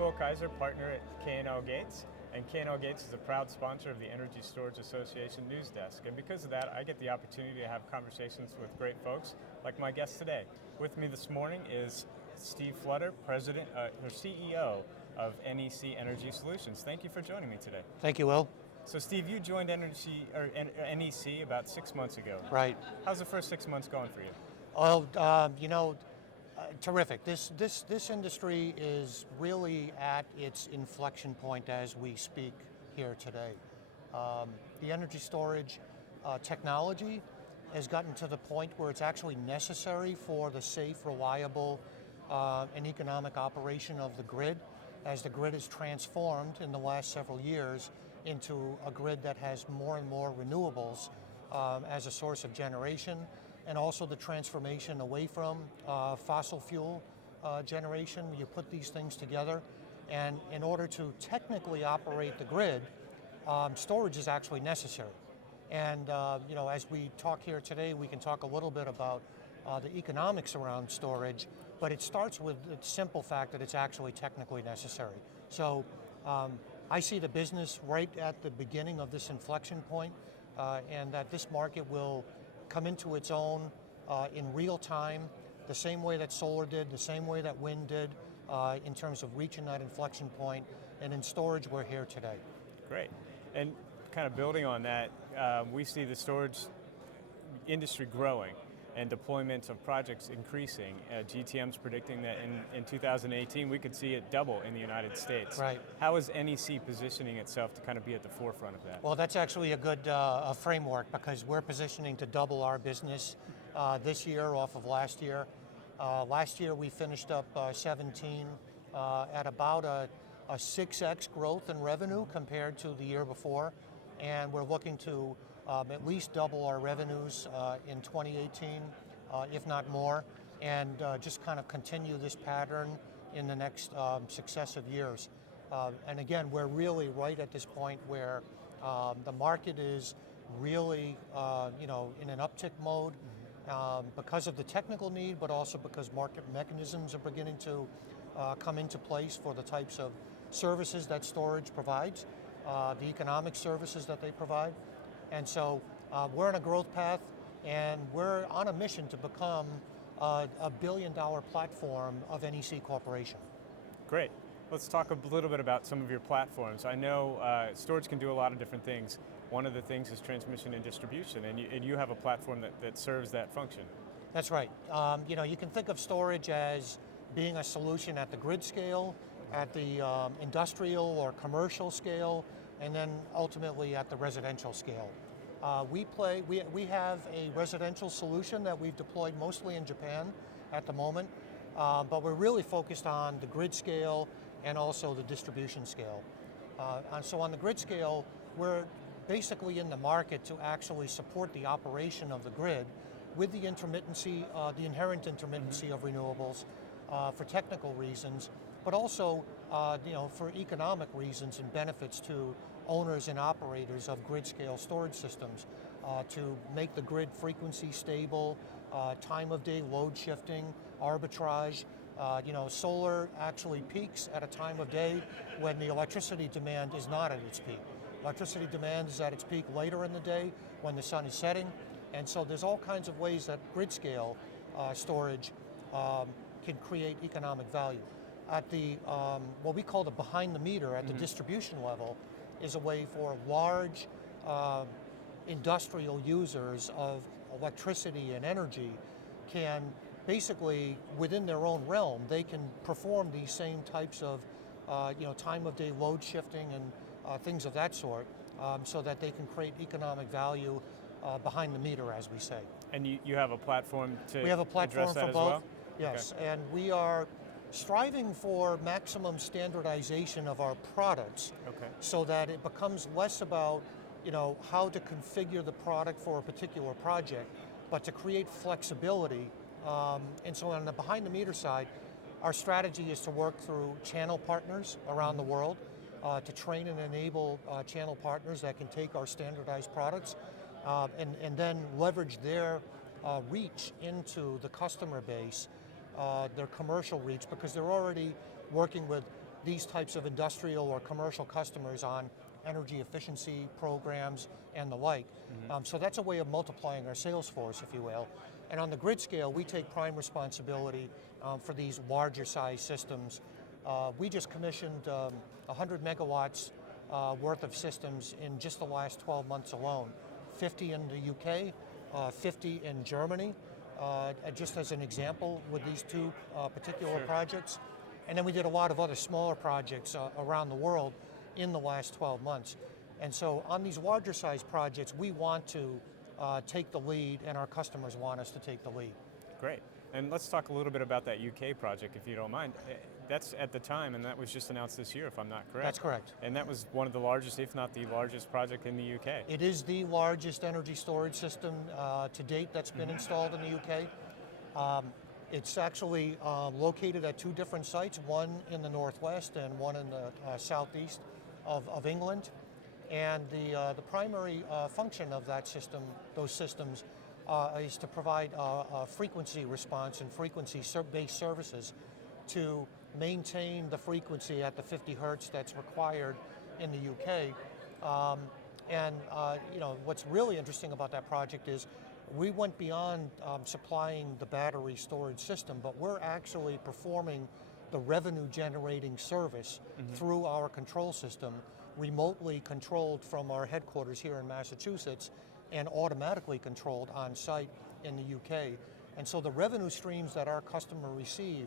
Will Kaiser, partner at K&L Gates, and K&L Gates is a proud sponsor of the Energy Storage Association News Desk. And because of that, I get the opportunity to have conversations with great folks like my guest today. With me this morning is Steve Fludder, CEO of NEC Energy Solutions. Thank you for joining me today. Thank you, Will. So Steve, you joined NEC about 6 months ago. Right. How's the first 6 months going for you? Well, terrific. This industry is really at its inflection point as we speak here today. The energy storage technology has gotten to the point where it's actually necessary for the safe, reliable, and economic operation of the grid, as the grid is transformed in the last several years into a grid that has more and more renewables as a source of generation, and also the transformation away from fossil fuel generation. You put these things together, and in order to technically operate the grid, storage is actually necessary. And as we talk here today, we can talk a little bit about the economics around storage, but it starts with the simple fact that it's actually technically necessary. So I see the business right at the beginning of this inflection point, and that this market will come into its own in real time, the same way that solar did, the same way that wind did, in terms of reaching that inflection point. And in storage, we're here today. Great. And kind of building on that, we see the storage industry growing and deployments of projects increasing. GTM's predicting that in 2018 we could see it double in the United States. Right. How is NEC positioning itself to kind of be at the forefront of that? Well, that's actually a good framework, because we're positioning to double our business this year off of last year. Last year we finished up 17 at about a 6x growth in revenue compared to the year before, and we're looking to at least double our revenues in 2018, if not more, and just kind of continue this pattern in the next successive years. And again, we're really right at this point where the market is really in an uptick mode because of the technical need, but also because market mechanisms are beginning to come into place for the types of services that storage provides, the economic services that they provide. And so we're on a growth path, and we're on a mission to become a billion-dollar platform of NEC Corporation. Great. Let's talk a little bit about some of your platforms. I know storage can do a lot of different things. One of the things is transmission and distribution, and you have a platform that serves that function. That's right. You can think of storage as being a solution at the grid scale, at the industrial or commercial scale, and then ultimately at the residential scale. We have a residential solution that we've deployed mostly in Japan at the moment, but we're really focused on the grid scale and also the distribution scale. And so on the grid scale, we're basically in the market to actually support the operation of the grid with the intermittency, the inherent intermittency of renewables for technical reasons, but also for economic reasons and benefits to owners and operators of grid-scale storage systems, to make the grid frequency stable, time of day load shifting, arbitrage. Solar actually peaks at a time of day when the electricity demand is not at its peak. Electricity demand is at its peak later in the day when the sun is setting, and so there's all kinds of ways that grid-scale storage can create economic value. At the what we call the behind the meter, at the distribution level, is a way for large industrial users of electricity and energy can basically, within their own realm, they can perform these same types of time of day load shifting and things of that sort, so that they can create economic value behind the meter, as we say. And you have a platform to We have a platform address that for as both. well? Yes, Okay. and we are striving for maximum standardization of our products, Okay. so that it becomes less about how to configure the product for a particular project, but to create flexibility. And so on the behind the meter side, our strategy is to work through channel partners around the world, to train and enable channel partners that can take our standardized products and then leverage their reach into the customer base, their commercial reach, because they're already working with these types of industrial or commercial customers on energy efficiency programs and the like. So that's a way of multiplying our sales force, if you will. And on the grid scale, we take prime responsibility for these larger size systems. We just commissioned 100 megawatts worth of systems in just the last 12 months alone. 50 in the UK, 50 in Germany, just as an example with these two particular projects. And then we did a lot of other smaller projects around the world in the last 12 months. And so on these larger size projects, we want to take the lead, and our customers want us to take the lead. Great. And let's talk a little bit about that UK project, if you don't mind. That's at the time, and that was just announced this year, if I'm not correct. That's correct. And that was one of the largest, if not the largest project in the UK. It is the largest energy storage system to date that's been installed in the UK. It's actually located at two different sites, one in the northwest and one in the southeast of England. And the primary function of that system, those systems, is to provide frequency response and frequency-based services to maintain the frequency at the 50 hertz that's required in the UK. What's really interesting about that project is we went beyond supplying the battery storage system, but we're actually performing the revenue-generating service through our control system, remotely controlled from our headquarters here in Massachusetts and automatically controlled on site in the UK. And so the revenue streams that our customer receive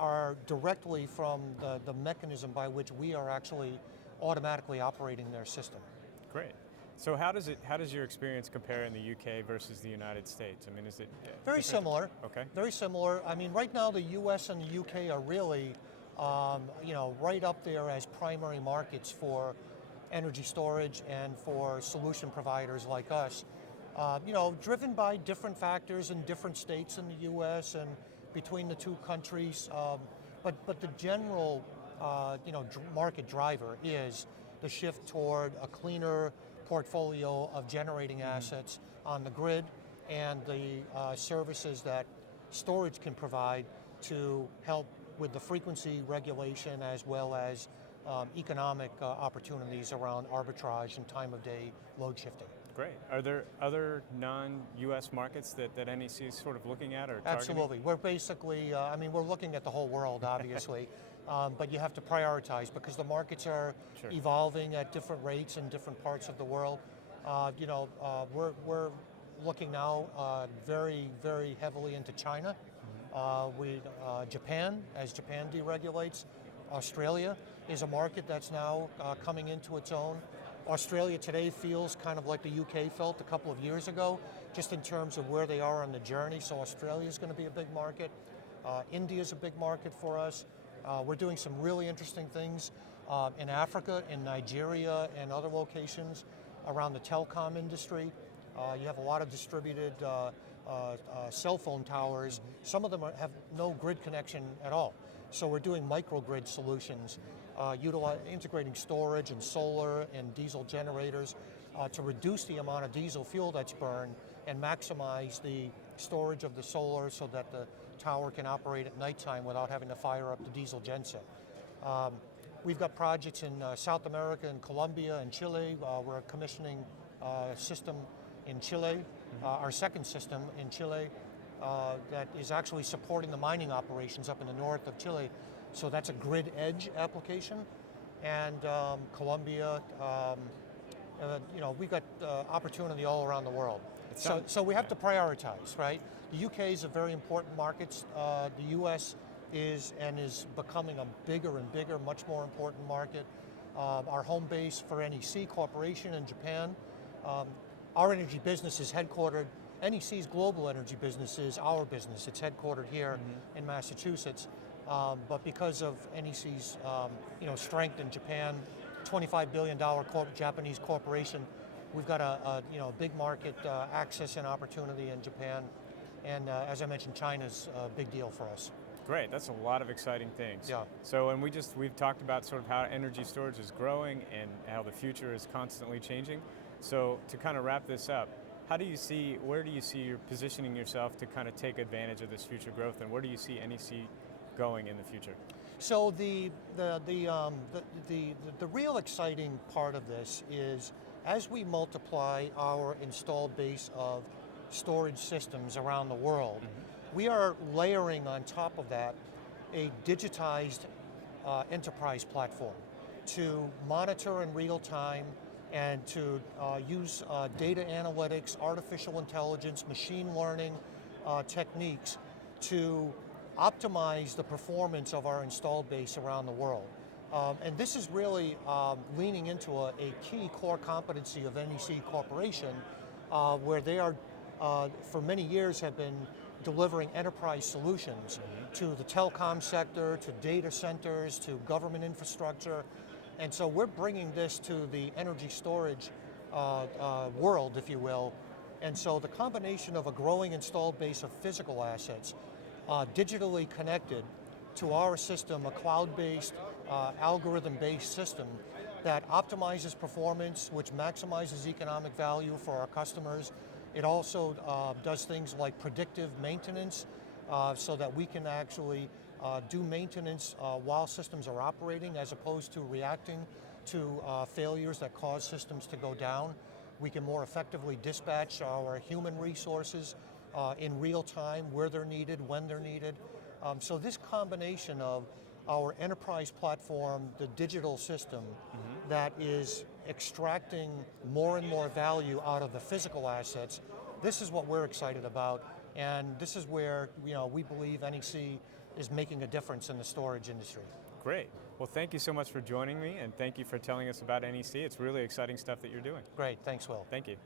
are directly from the mechanism by which we are actually automatically operating their system. Great. So how does your experience compare in the UK versus the United States? I mean, is it very similar? Okay. Very similar. I mean, right now the US and the UK are really, right up there as primary markets for energy storage and for solution providers like us. Driven by different factors in different states in the US and between the two countries. But the general, market driver is the shift toward a cleaner portfolio of generating assets on the grid and the services that storage can provide to help with the frequency regulation as well as economic opportunities around arbitrage and time of day load shifting. Great. Are there other non-US markets that NEC is sort of looking at or targeting? Absolutely. We're basically, we're looking at the whole world, obviously, but you have to prioritize because the markets are evolving at different rates in different parts of the world. We're looking now very, very heavily into China. Japan, as Japan deregulates. Australia is a market that's now coming into its own. Australia today feels kind of like the UK felt a couple of years ago, just in terms of where they are on the journey. So Australia is going to be a big market. India is a big market for us. We're doing some really interesting things in Africa, in Nigeria, and other locations around the telecom industry. You have a lot of distributed cell phone towers. Some of them have no grid connection at all. So we're doing microgrid solutions, integrating storage and solar and diesel generators to reduce the amount of diesel fuel that's burned and maximize the storage of the solar so that the tower can operate at nighttime without having to fire up the diesel genset. We've got projects in South America and Colombia and Chile. We're commissioning a system in Chile, our second system in Chile, that is actually supporting the mining operations up in the north of Chile. So that's a grid edge application. And Colombia, we've got opportunity all around the world. So we have to prioritize, right? The UK is a very important market. The US is becoming a bigger and bigger, much more important market. Our home base for NEC Corporation in Japan. Our energy business is headquartered. NEC's global energy business is our business. It's headquartered here in Massachusetts. But because of NEC's strength in Japan, $25 billion Japanese corporation, we've got a big market access and opportunity in Japan. And as I mentioned, China's a big deal for us. Great, that's a lot of exciting things. Yeah. So, and we've talked about sort of how energy storage is growing and how the future is constantly changing. So to kind of wrap this up, where do you see you're positioning yourself to kind of take advantage of this future growth, and where do you see NEC going in the future? So the real exciting part of this is as we multiply our installed base of storage systems around the world, we are layering on top of that a digitized enterprise platform to monitor in real time and to use data analytics, artificial intelligence, machine learning techniques to optimize the performance of our installed base around the world. And this is really leaning into a key core competency of NEC Corporation, where they are, for many years, have been delivering enterprise solutions to the telecom sector, to data centers, to government infrastructure. And so we're bringing this to the energy storage world, if you will. And so the combination of a growing installed base of physical assets, digitally connected to our system, a cloud-based, algorithm-based system that optimizes performance, which maximizes economic value for our customers. It also does things like predictive maintenance so that we can actually do maintenance while systems are operating as opposed to reacting to failures that cause systems to go down. We can more effectively dispatch our human resources in real time, where they're needed, when they're needed. So this combination of our enterprise platform, the digital system that is extracting more and more value out of the physical assets, this is what we're excited about, and this is where we believe NEC is making a difference in the storage industry. Great. Well, thank you so much for joining me, and thank you for telling us about NEC. It's really exciting stuff that you're doing. Great, thanks, Will. Thank you.